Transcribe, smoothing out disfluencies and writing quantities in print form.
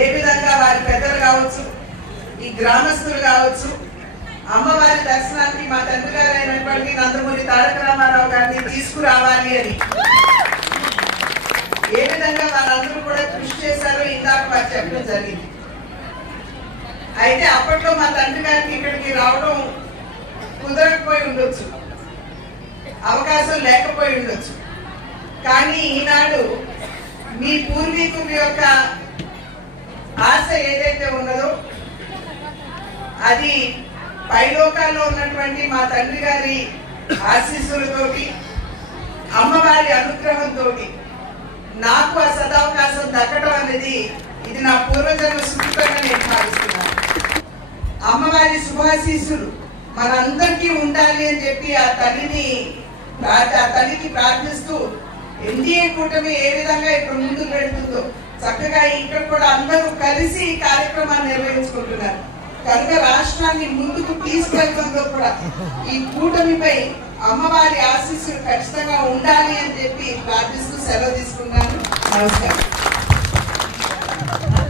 ఏ విధంగా వారి పెద్దలు కావచ్చు, ఈ గ్రామస్తులు కావచ్చు, అమ్మవారి దర్శనానికి మా తండ్రి గారు అయినటువంటి నందమూరి తారక రామారావు గారిని తీసుకురావాలి అని ఏ విధంగా వారందరూ కూడా కృషి చేశారో ఇందాక వారు చెప్పడం జరిగింది. అయితే అప్పట్లో మా తండ్రి గారికి ఇక్కడికి రావడం కుదరకపోయి ఉండొచ్చు, అవకాశం లేకపోయి ఉండొచ్చు. కానీ ఈనాడు మీ పూర్వీకుల యొక్క ఆశ ఏదైతే ఉన్నదో అది పైలోకాల్లో ఉన్నటువంటి మా తండ్రి గారి ఆశీస్సులతోటి, అమ్మవారి అనుగ్రహంతో నాకు ఆ సదావకాశం దక్కడం అనేది ఇది నా పూర్వజన్మ సుకృతంగా నేను భావిస్తున్నాను. అమ్మవారి శుభాశీస్సులు మనందరికీ ఉండాలి అని చెప్పి ఆ తల్లికి ప్రార్థిస్తూ ఎన్డీఏ కూటమి ఏ విధంగా ఇప్పుడు ముందుకు వెళ్తుందో చక్కగా ఇక్కడ కూడా అందరూ కలిసి ఈ కార్యక్రమాన్ని నిర్వహించుకుంటున్నారు. కనుక రాష్ట్రాన్ని ముందుకు తీసుకెళ్తుందో కూడా ఈ కూటమిపై అమ్మవారి ఆశీస్సులు ఖచ్చితంగా ఉండాలి అని చెప్పి ప్రార్థిస్తూ సెలవు తీసుకున్నాను. నమస్కారం.